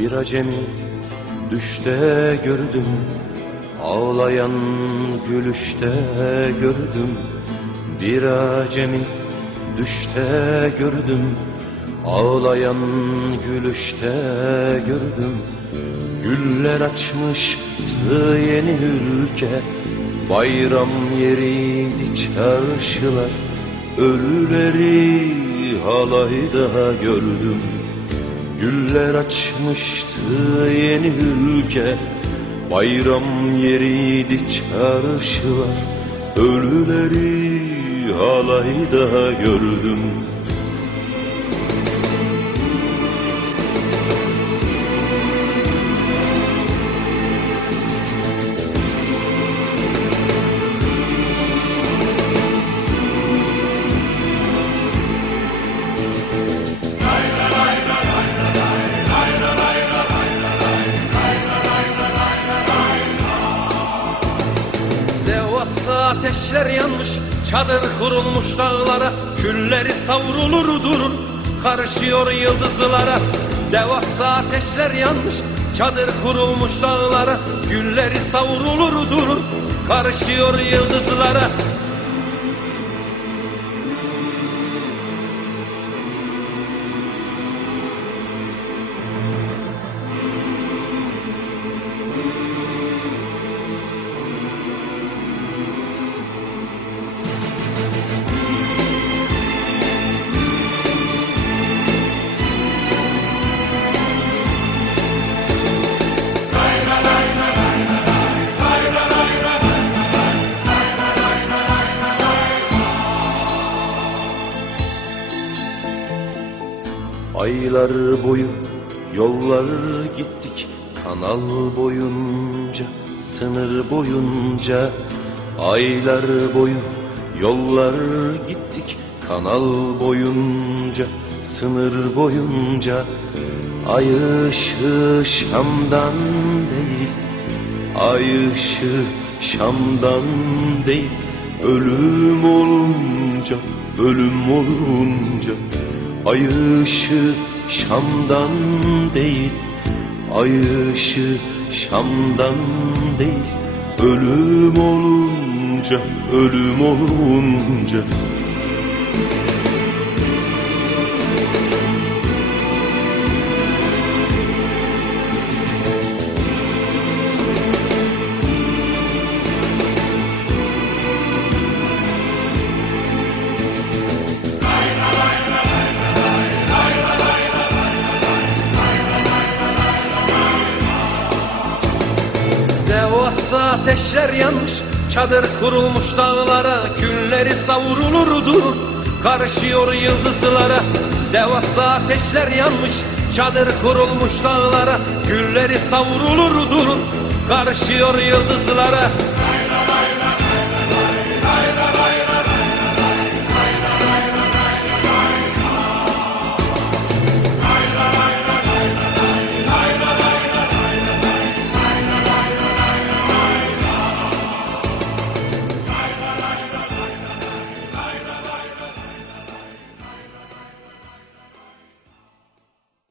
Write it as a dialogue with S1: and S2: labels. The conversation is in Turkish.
S1: Bir acemi düşte gördüm. Ağlayan gülüşte gördüm. Bir acemi düşte gördüm. Ağlayan gülüşte gördüm. Güller açmıştı yeni ülke. Bayram yeriydi çarşılar. Ölüleri halayda gördüm Güller açmıştı yeni ülke. Bayram yeriydi çarşılar. Ölüleri halayda gördüm
S2: ateşler yanmış Çadır kurulmuş dağlara Külleri savrulur durur Karışıyor yıldızlara. Devasa ateşler yanmış Çadır kurulmuş dağlara Gülleri savrulur durur Karışıyor yıldızlara
S1: Aylar boyu yollar gittik Kanal boyunca, sınır boyunca. Aylar boyu yollar gittik Kanal boyunca, sınır boyunca. Ay ışığı Şam'dan değil Ay ışığı Şam'dan değil. Ölüm olunca, ölüm olunca Ay ışığı Şam'dan değil Ay ışığı Şam'dan değil. Ölüm olunca, ölüm olunca
S2: ateşler yanmış Çadır kurulmuş dağlara Külleri savrulur durur Karışıyor yıldızlara Devasa ateşler yanmış Çadır kurulmuş dağlara Külleri savrulur durur Karışıyor yıldızlara